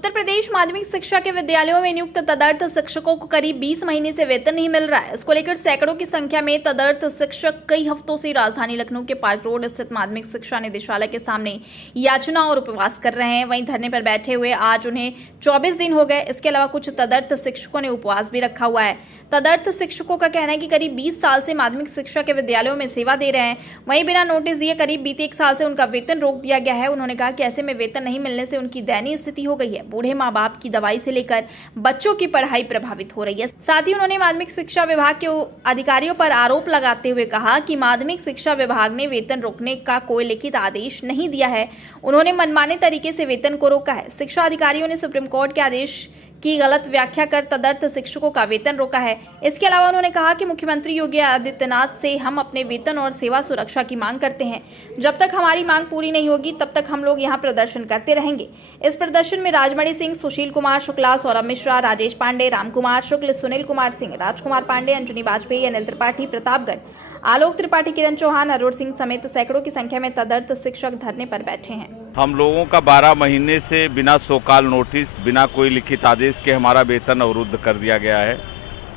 उत्तर प्रदेश माध्यमिक शिक्षा के विद्यालयों में नियुक्त तदर्थ शिक्षकों को करीब 20 महीने से वेतन नहीं मिल रहा है। इसको लेकर सैकड़ों की संख्या में तदर्थ शिक्षक कई हफ्तों से राजधानी लखनऊ के पार्क रोड स्थित माध्यमिक शिक्षा निदेशालय के सामने याचना और उपवास कर रहे हैं। वहीं धरने पर बैठे हुए आज उन्हें 24 दिन हो गए। इसके अलावा कुछ तदर्थ शिक्षकों ने उपवास भी रखा हुआ है। तदर्थ शिक्षकों का कहना है कि करीब 20 साल से माध्यमिक शिक्षा के विद्यालयों में सेवा दे रहे हैं। वहीं बिना नोटिस दिए करीब बीते 1 साल से उनका वेतन रोक दिया गया है। उन्होंने कहा कि ऐसे में वेतन नहीं मिलने से उनकी दयनीय स्थिति हो गई है। बूढ़े माँ बाप की दवाई से लेकर बच्चों की पढ़ाई प्रभावित हो रही है। साथ ही उन्होंने माध्यमिक शिक्षा विभाग के अधिकारियों पर आरोप लगाते हुए कहा कि माध्यमिक शिक्षा विभाग ने वेतन रोकने का कोई लिखित आदेश नहीं दिया है। उन्होंने मनमाने तरीके से वेतन को रोका है। शिक्षा अधिकारियों ने सुप्रीम कोर्ट के आदेश की गलत व्याख्या कर तदर्थ शिक्षकों का वेतन रोका है। इसके अलावा उन्होंने कहा कि मुख्यमंत्री योगी आदित्यनाथ से हम अपने वेतन और सेवा सुरक्षा की मांग करते हैं। जब तक हमारी मांग पूरी नहीं होगी तब तक हम लोग यहां प्रदर्शन करते रहेंगे। इस प्रदर्शन में राजमणि सिंह, सुशील कुमार शुक्ला, सौरभ मिश्रा, राजेश पांडे, राम कुमार शुक्ल, सुनील कुमार सिंह, राजकुमार पांडे, अंजनी वाजपेयी, अनिल त्रिपाठी, प्रतापगढ़, आलोक त्रिपाठी, किरण चौहान, अरुण सिंह समेत सैकड़ों की संख्या में तदर्थ शिक्षक धरने पर बैठे हैं। हम लोगों का 12 महीने से बिना सोकाल नोटिस, बिना कोई लिखित आदेश के हमारा वेतन अवरुद्ध कर दिया गया है।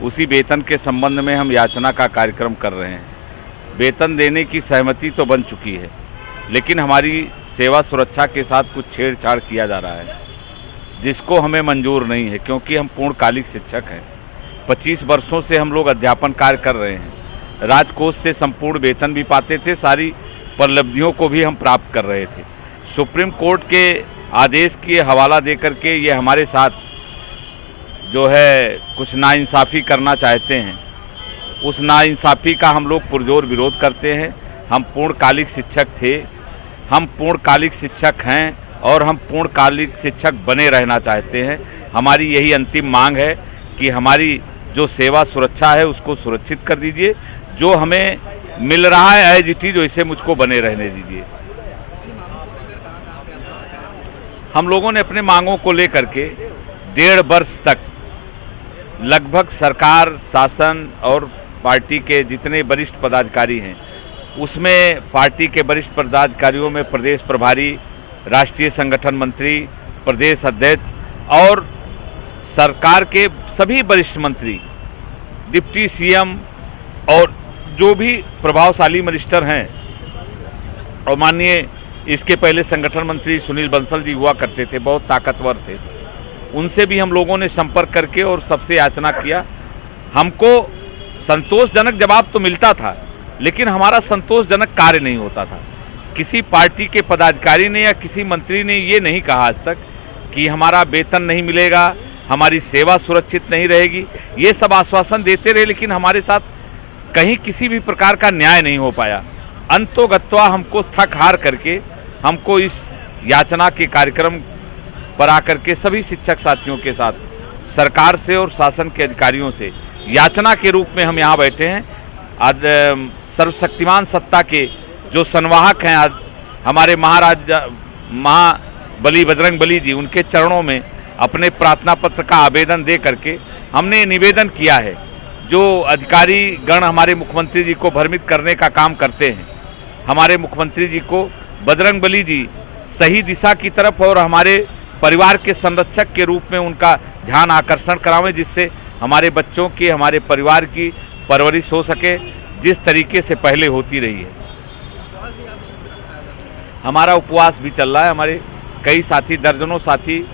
उसी वेतन के संबंध में हम याचना का कार्यक्रम कर रहे हैं। वेतन देने की सहमति तो बन चुकी है, लेकिन हमारी सेवा सुरक्षा के साथ कुछ छेड़छाड़ किया जा रहा है, जिसको हमें मंजूर नहीं है, क्योंकि हम पूर्णकालिक शिक्षक हैं। 25 वर्षों से हम लोग अध्यापन कार्य कर रहे हैं। राजकोष से संपूर्ण वेतन भी पाते थे, सारी उपलब्धियों को भी हम प्राप्त कर रहे थे। सुप्रीम कोर्ट के आदेश की हवाला दे करके ये हमारे साथ जो है कुछ नाइंसाफ़ी करना चाहते हैं। उस नाइंसाफ़ी का हम लोग पुरजोर विरोध करते हैं। हम पूर्णकालिक शिक्षक थे, हम पूर्णकालिक शिक्षक हैं और हम पूर्णकालिक शिक्षक बने रहना चाहते हैं। हमारी यही अंतिम मांग है कि हमारी जो सेवा सुरक्षा है उसको सुरक्षित कर दीजिए। जो हमें मिल रहा है एज इट इज वैसे मुझको बने रहने दीजिए। हम लोगों ने अपने मांगों को लेकर के 1.5 वर्ष तक लगभग सरकार, शासन और पार्टी के जितने वरिष्ठ पदाधिकारी हैं, उसमें पार्टी के वरिष्ठ पदाधिकारियों में प्रदेश प्रभारी, राष्ट्रीय संगठन मंत्री, प्रदेश अध्यक्ष और सरकार के सभी वरिष्ठ मंत्री, डिप्टी सीएम और जो भी प्रभावशाली मिनिस्टर हैं, और माननीय इसके पहले संगठन मंत्री सुनील बंसल जी हुआ करते थे, बहुत ताकतवर थे, उनसे भी हम लोगों ने संपर्क करके और सबसे याचना किया। हमको संतोषजनक जवाब तो मिलता था, लेकिन हमारा संतोषजनक कार्य नहीं होता था। किसी पार्टी के पदाधिकारी ने या किसी मंत्री ने ये नहीं कहा आज तक कि हमारा वेतन नहीं मिलेगा, हमारी सेवा सुरक्षित नहीं रहेगी। ये सब आश्वासन देते रहे, लेकिन हमारे साथ कहीं किसी भी प्रकार का न्याय नहीं हो पाया। अंतोगत्वा हमको थक हार करके हमको इस याचना के कार्यक्रम पर आकर के सभी शिक्षक साथियों के साथ सरकार से और शासन के अधिकारियों से याचना के रूप में हम यहाँ बैठे हैं। आज सर्वशक्तिमान सत्ता के जो संवाहक हैं, आज हमारे महाबली बजरंग बली जी, उनके चरणों में अपने प्रार्थना पत्र का आवेदन दे करके हमने निवेदन किया है। जो अधिकारी गण हमारे मुख्यमंत्री जी को भ्रमित करने का काम करते हैं, हमारे मुख्यमंत्री जी को बजरंग बली जी सही दिशा की तरफ और हमारे परिवार के संरक्षक के रूप में उनका ध्यान आकर्षण करावें, जिससे हमारे बच्चों की, हमारे परिवार की परवरिश हो सके जिस तरीके से पहले होती रही है। हमारा उपवास भी चल रहा है। हमारे कई साथी, दर्जनों साथी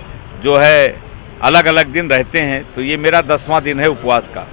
जो है अलग अलग दिन रहते हैं, तो ये मेरा 10वां दिन है उपवास का।